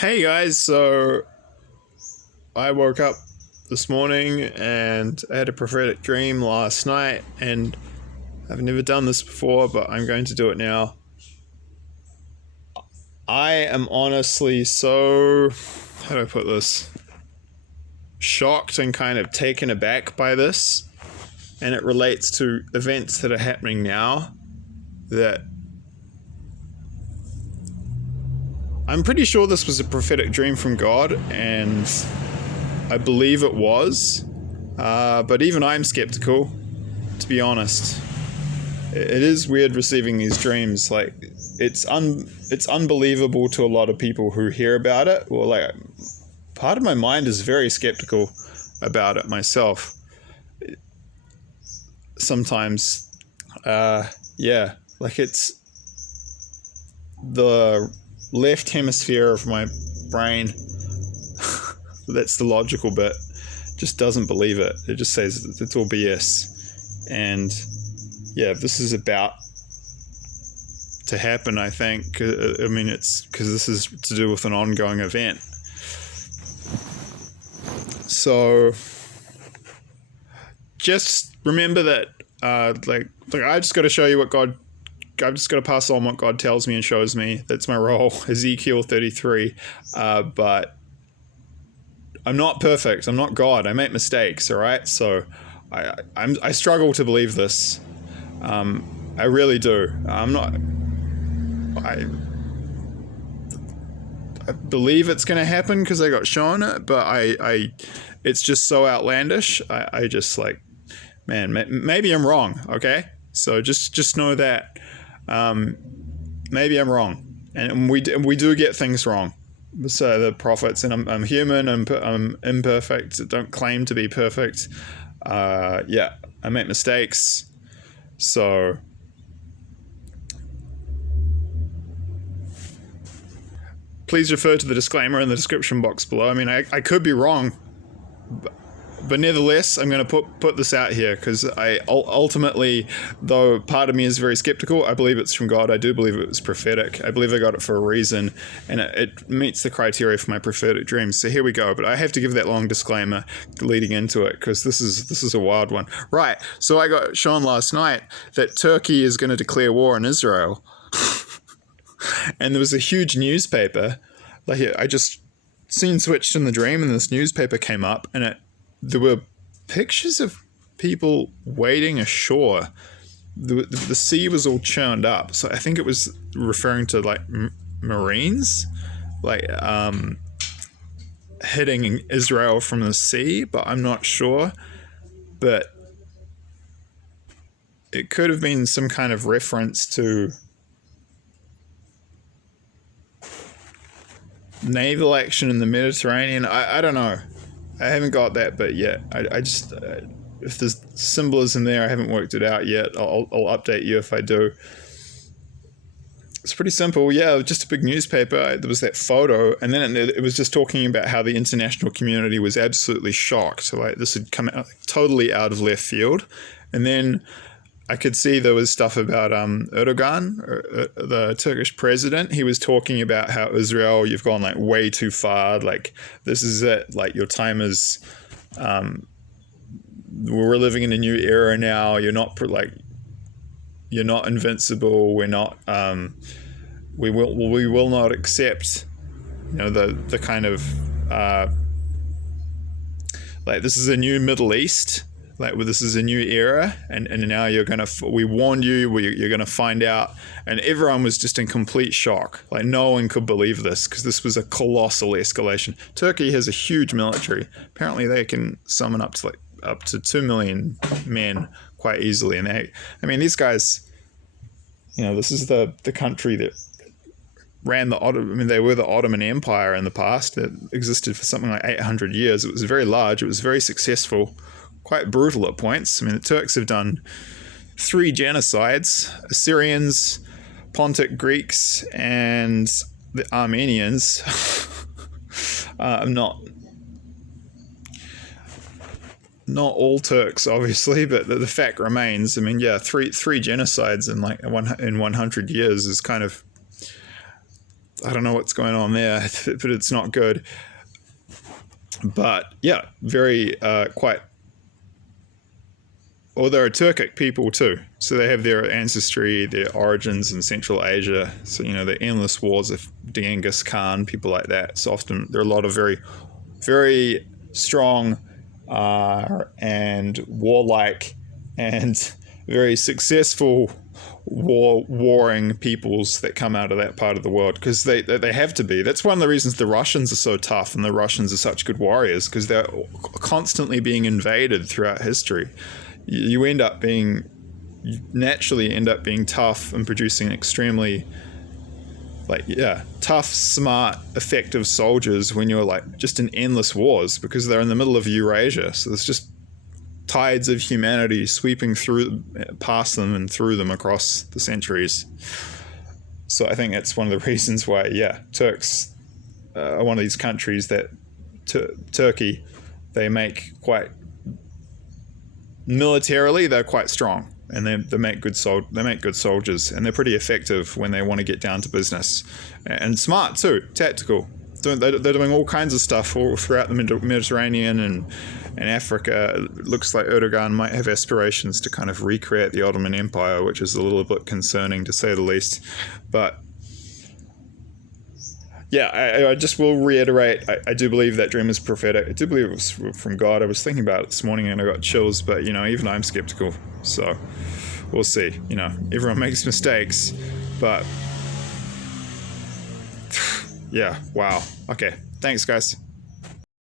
Hey guys, so I woke up this morning and I had a prophetic dream last night, and I've never done this before, but I'm going to do it now. I am honestly so, how do I put this? Shocked and kind of taken aback by this, and it relates to events that are happening now that I'm pretty sure this was a prophetic dream from God, and I believe it was, but even I'm skeptical, to be honest. It is weird receiving these dreams. Like, it's unbelievable to a lot of people who hear about it. Well, like, part of my mind is very skeptical about it myself. Sometimes, like it's the left hemisphere of my brain. That's the logical bit. Just doesn't believe it. It just says it's all BS. And yeah, this is about to happen, I think. I mean, it's because this is to do with an ongoing event. So just remember that, like I just got to show you what God. I've just got to pass on what God tells me and shows me. That's my role. Ezekiel 33. But I'm not perfect. I'm not God. I make mistakes. All right. So I struggle to believe this. I really do. I believe it's going to happen because I got shown it, but it's just so outlandish. I just like, man, maybe I'm wrong. Okay. So just know that, maybe I'm wrong, and we do get things wrong. So the prophets, and I'm human, I'm imperfect, don't claim to be perfect. I make mistakes. So please refer to the disclaimer in the description box below. I mean, I could be wrong, but nevertheless, I'm going to put this out here because I ultimately, though part of me is very skeptical, I believe it's from God. I do believe it was prophetic. I believe I got it for a reason, and it meets the criteria for my prophetic dreams. So here we go. But I have to give that long disclaimer leading into it because this is a wild one. Right. So I got shown last night that Turkey is going to declare war on Israel, and there was a huge newspaper. Like, I just scene switched in the dream, and this newspaper came up, and there were pictures of people wading ashore. The sea was all churned up, so I think it was referring to like Marines, like hitting Israel from the sea, but I'm not sure. But it could have been some kind of reference to naval action in the Mediterranean. I don't know. I haven't got that bit yet. I just if there's symbolism there, I haven't worked it out yet. I'll update you if I do. It's pretty simple. Yeah, just a big newspaper. There was that photo, and then it was just talking about how the international community was absolutely shocked. So like this had come out totally out of left field, and then I could see there was stuff about Erdogan, the Turkish president. He was talking about how Israel, you've gone like way too far. Like, this is it. Like, your time is, we're living in a new era now. You're not invincible. We're not, we will not accept, the kind of, like, this is a new Middle East. Like, well, this is a new era, and now we warned you, you're going to find out. And everyone was just in complete shock. Like, no one could believe this because this was a colossal escalation. Turkey has a huge military. Apparently they can summon up to 2 million men quite easily. And these guys, this is the country that ran they were the Ottoman Empire in the past. It existed for something like 800 years. It was very large. It was very successful. Quite brutal at points. The Turks have done 3 genocides: Assyrians, Pontic Greeks, and the Armenians. Not all Turks, obviously, but the fact remains. Three genocides in 100 years is kind of, I don't know what's going on there, but it's not good. But yeah, very quite. Or they're a Turkic people too, so they have their ancestry, their origins in Central Asia. So the endless wars of Genghis Khan, people like that. So often there are a lot of very, very strong and warlike and very successful warring peoples that come out of that part of the world, because they have to be. That's one of the reasons the Russians are so tough and the Russians are such good warriors, because they're constantly being invaded throughout history. You naturally end up being tough and producing extremely tough, smart, effective soldiers when you're just in endless wars, because they're in the middle of Eurasia. So there's just tides of humanity sweeping past them and through them across the centuries. So I think that's one of the reasons why, Turks are one of these countries that Turkey, they make quite militarily, they're quite strong, and they make good soldiers, and they're pretty effective when they want to get down to business, and smart too, tactical. They're doing all kinds of stuff all throughout the Mediterranean and Africa. It looks like Erdogan might have aspirations to kind of recreate the Ottoman Empire, which is a little bit concerning to say the least. But I just will reiterate, I do believe that dream is prophetic. I do believe it was from God. I was thinking about it this morning and I got chills, but even I'm skeptical. So we'll see. Everyone makes mistakes, but yeah, wow. Okay, thanks guys.